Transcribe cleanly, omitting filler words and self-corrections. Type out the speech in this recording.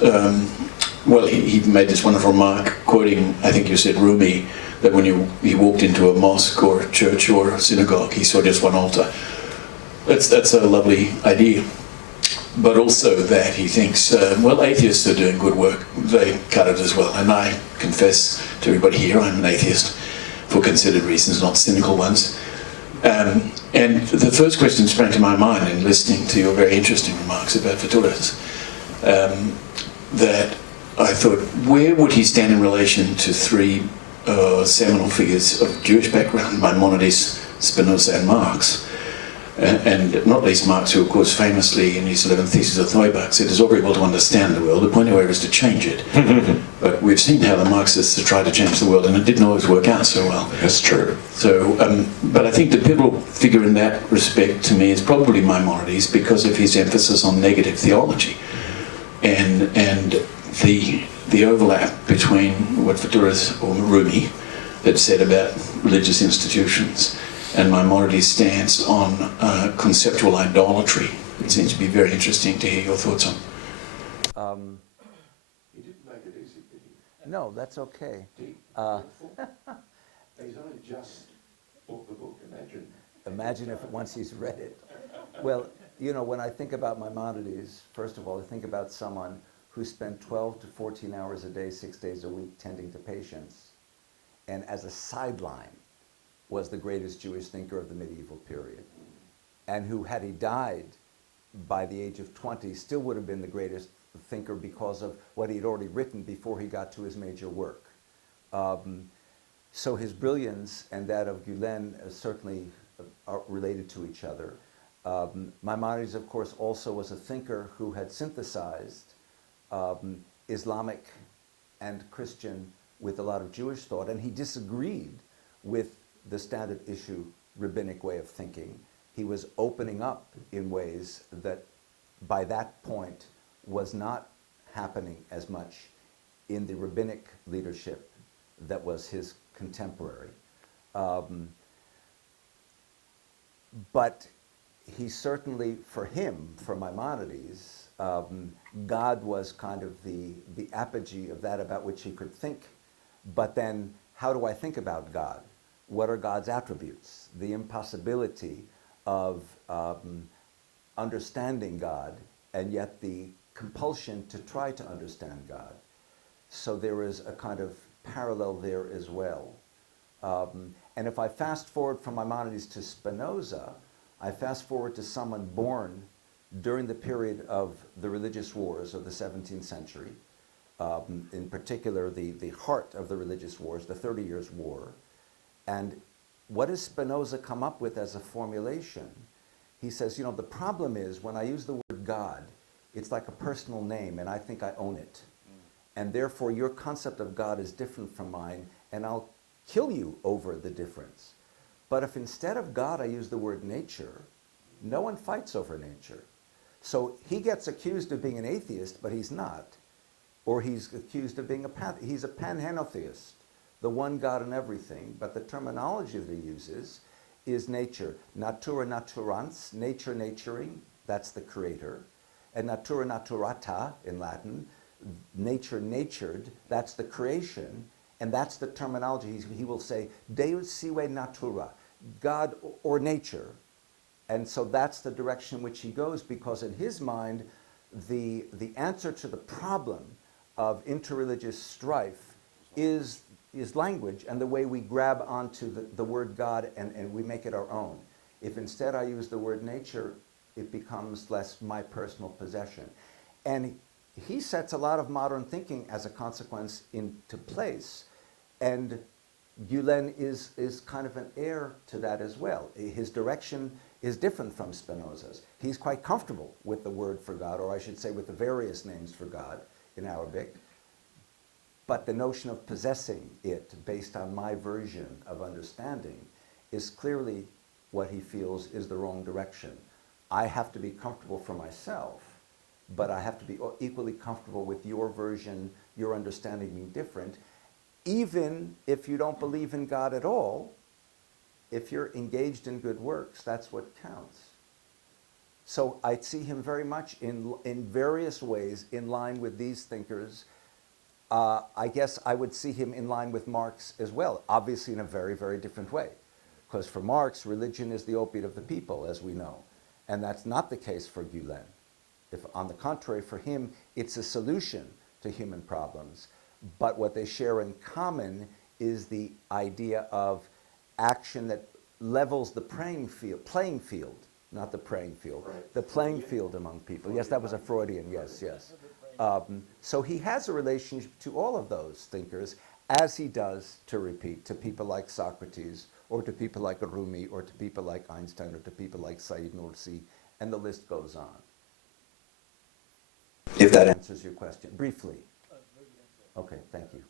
well, he made this wonderful remark, quoting, I think you said Rumi, that when he walked into a mosque or a church or a synagogue, he saw just one altar. That's a lovely idea. But also that he thinks, well, atheists are doing good work. They cut it as well. And I confess to everybody here, I'm an atheist for considered reasons, not cynical ones. And the first question sprang to my mind in listening to your very interesting remarks about Fethullah, that I thought, where would he stand in relation to three seminal figures of Jewish background, Maimonides, Spinoza and Marx? And not least Marx, who of course famously in his 11th thesis of Neubach said it's all very well to understand the world, the point however is to change it. But we've seen how the Marxists have tried to change the world and it didn't always work out so well. That's true. So, but I think the pivotal figure in that respect to me is probably Maimonides because of his emphasis on negative theology and the overlap between what Fethullah or Rumi had said about religious institutions and Maimonides' stance on conceptual idolatry. It seems to be very interesting to hear your thoughts on. He didn't make it easy, did he? No, that's okay. He's only just bought the book, imagine. Imagine if once he's read it. Well, you know, when I think about Maimonides, first of all, I think about someone who spent 12 to 14 hours a day, 6 days a week, tending to patients, and as a sideline, was the greatest Jewish thinker of the medieval period, and who, had he died by the age of 20, still would have been the greatest thinker because of what he'd already written before he got to his major work. So his brilliance and that of Gülen certainly are related to each other. Maimonides, of course, also was a thinker who had synthesized Islamic and Christian with a lot of Jewish thought, and he disagreed with the standard issue rabbinic way of thinking. He was opening up in ways that by that point was not happening as much in the rabbinic leadership that was his contemporary. But he certainly, for him, for Maimonides, God was kind of the apogee of that about which he could think. But then, how do I think about God? What are God's attributes? The impossibility of understanding God, and yet the compulsion to try to understand God. So there is a kind of parallel there as well. And if I fast forward from Maimonides to Spinoza, I fast forward to someone born during the period of the religious wars of the 17th century, in particular the heart of the religious wars, the 30 Years' War. And what does Spinoza come up with as a formulation? He says, you know, the problem is when I use the word God, it's like a personal name and I think I own it. And therefore your concept of God is different from mine and I'll kill you over the difference. But if instead of God I use the word nature, no one fights over nature. So he gets accused of being an atheist, but he's not. Or he's accused of being he's a panhenotheist, the one God in everything, but the terminology that he uses is nature. Natura naturans, nature naturing, that's the creator. And natura naturata in Latin, nature natured, that's the creation. And that's the terminology. He will say, Deus sive natura, God or nature. And so that's the direction in which he goes, because in his mind, the answer to the problem of interreligious strife is language and the way we grab onto the word God and we make it our own. If instead I use the word nature, it becomes less my personal possession. And he sets a lot of modern thinking as a consequence into place. And Gülen is kind of an heir to that as well. His direction is different from Spinoza's. He's quite comfortable with the word for God, or I should say with the various names for God in Arabic. But the notion of possessing it based on my version of understanding is clearly what he feels is the wrong direction. I have to be comfortable for myself, but I have to be equally comfortable with your version, your understanding being different. Even if you don't believe in God at all, if you're engaged in good works, that's what counts. So I see him very much in various ways in line with these thinkers. I guess I would see him in line with Marx as well, obviously in a very, very different way. Because for Marx, religion is the opiate of the people, as we know. And that's not the case for Gülen. If, on the contrary, for him, it's a solution to human problems. But what they share in common is the idea of action that levels the playing field, not the praying field, the playing field among people. Yes, that was a Freudian, yes, yes. So he has a relationship to all of those thinkers, as he does, to repeat, to people like Socrates, or to people like Rumi, or to people like Einstein, or to people like Said Nursi, and the list goes on. If that answers your question, briefly. Okay, thank you.